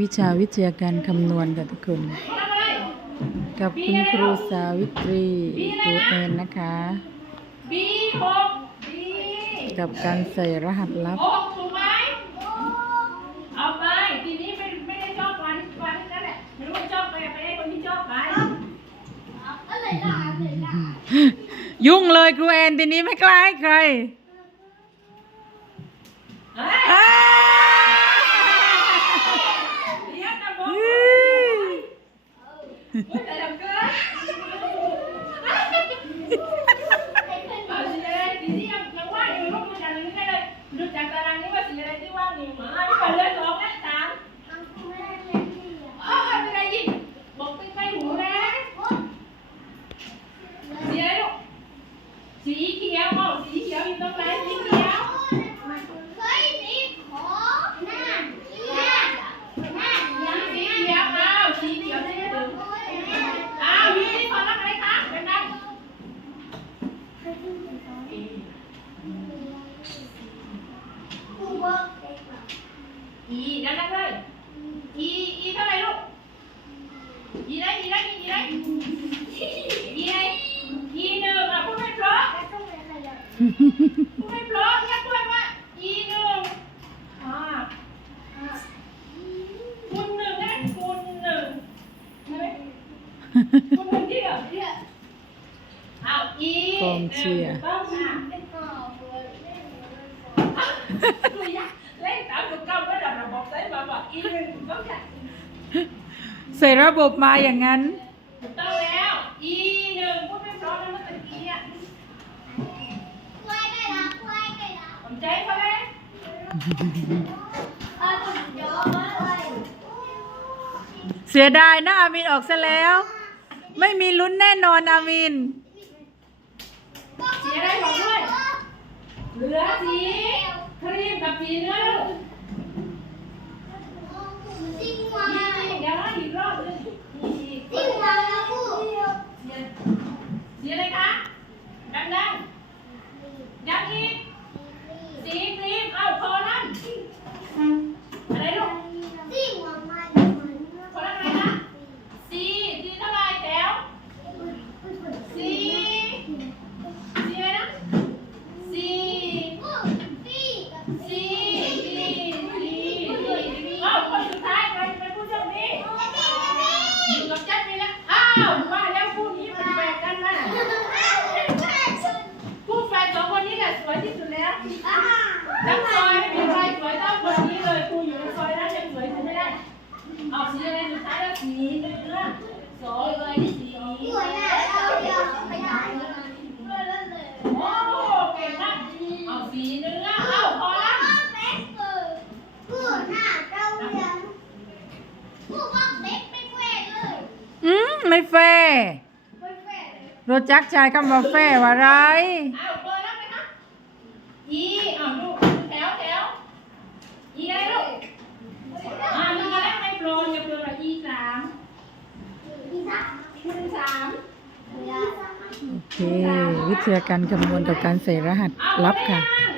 วิชาวิทยาการคำนวณค่ะทุกคน กับคุณครูสาวิตรีครูแอนนะคะบีหกบีกับการใส่รหัสลับหกถูกไหมเอาไปทีนี้ไม่ไม่ได้ชอบวันวันนั่นแหละไม่รู้ว่าชอบไปไปให้คนที่ชอบไปยุ่งเลยครูแอนทีนี้ไม่กล้าให้ใคร เฮ้ย อ้า เดี๋ยวจะบอก อื้อ ว่าแต่ละเกินเอาสีอะไรสีที่ยังยังว่างอยู่ลูกดูจากนี้ได้เลยดูจากตารางนี้ว่าสีอะไรที่ว่างอยู่มาที่เปิดเลยสองและสามอ๋อไม่เป็นไรยิงบอกไปไปหูนะสีอะไรลูกสีเขียวบอกสีเขียวอยู่ตรงไหนสีเขียว ยังสีเขียวอ้าวสีเขียวได้ถึงอ้าวยูนิฟอร์มอะไรคะเป็นไง อีนั่นนั่นเลยอีอีเท่าไหร่ลูกอีได้อีได้อีได้อีได้อีหนึ่งอะพูดไม่เพราะพูดไม่เพราะเรียพูดว่าอีหนึ่งอ่าคุณหนึ่งนะคุณหนึ่งใช่ไหมคุณหนึ่งที่เหรอเนี่ยเอาอีกองเชียร์ ใส่มาบอกอีหนึ่งต้องค่ะใส่ระบบมาอย่างนั้นถูกต้องแล้วอีหนึ่งพูดไม่เพราะนะเมื่อตะกี้อะผมใจเขาเลยเสียดายนะอามินออกซะแล้ว ไม่มีลุ้นแน่นอนอามินสีอะไรบอกด้วยเหลือสี ครีมกับสีเนื้อลูกอีกเดี๋ยวนะอีกรอบนึงอีกสีอะไรคะดังๆยังอีกสีครีมเอาโคลันอะไรลูกโคลันอะไรนะสีสีเท่าไรแถวสีสีอะไรนะสีสีสีสีเอาคนสุดท้ายใครจะเป็นผู้โชคดีอยู่กับแจ็คนี่แล้วอ้าวว่าแล้วคู่นี้เป็นแฟนกันนะคู่แฟนสองคนนี้แหละสวยที่สุดแล้วทั้งซอยไม่มีใครสวยเท่าคนนี้เลยคู่อยู่ในซอยนั้นยังสวยถึงไม่ได้เอาสีอะไร สุดท้ายแล้วสีเนื้อสวยเลยสีโอ้เก่งมากเอาสีเนื้อเอาพอแล้วอืมไม่แฟร์รถจักรชายคำว่าแฟร์ว่าไรเอาวเปิดแล้วไหมคะอีเอาลูกแถวแถวอีอะไรลูก ยจะโปรยแบบอีสามคูณสามโอเค วิทยาการคำนวณกับการใส่รหัสเอาลับค่ะหมดเวลา